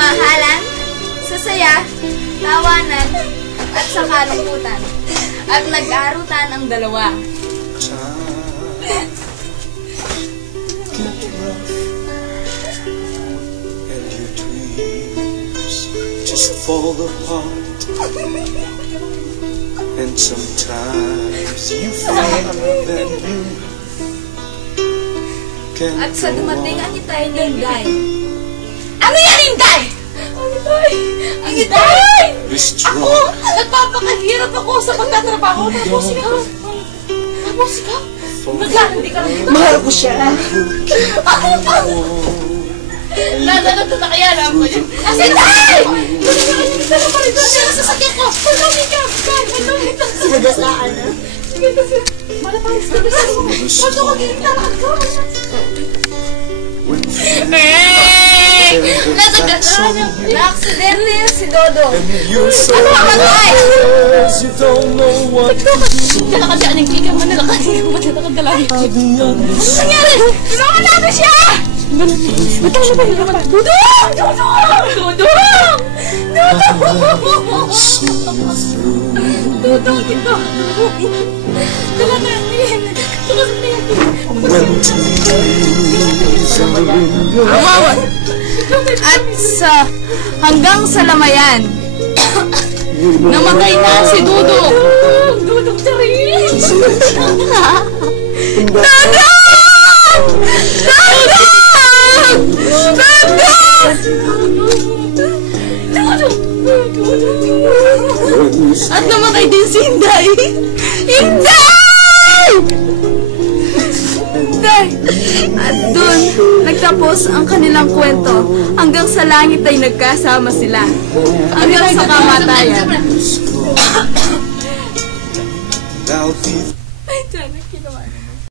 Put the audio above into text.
Mahalan, sa saya, tawanan, at sa kalungkutan. At nag-aarutan ang dalawa. And your dreams just fall apart. And sometimes you find that you can. At sa dumating ang itay ni Inday. Ano yan, Inday? Ang Inday! Ako, nagpapakahirap ako sa pagtatrabaho. Tapos ikaw, naglalandi ka lang dito. Mahal ko siya. Naganap na kaya alam ko yun. Inday! Dala pa rin siya sa sasakyan ko. Malami ka! Sinagasaan na. Sige, kasi malapalis ka na siya. Pato ka ginitalaan ko. Na-aksidente si Dodo. Ano ang matay? You don't know what to do. Dala ka dyan, nagkikam mo na lang. Dala ka dala. Ano nangyari? Tulungan namin siya! Ba't ako ba yung naman? Dudong! Dudong! Dudong, dito! Dala na yan! Tukasin na yan! Awawan! At sa hanggang sa lamayan, namatay na si Dudong. Dudong, Charis! Dudong! At namatay din si Inday! Inday! Inday! At dun, nagtapos ang kanilang kwento hanggang sa langit ay nagkasama sila. Hanggang sa kamatayan. Now be Ay, tiyan, ginawa.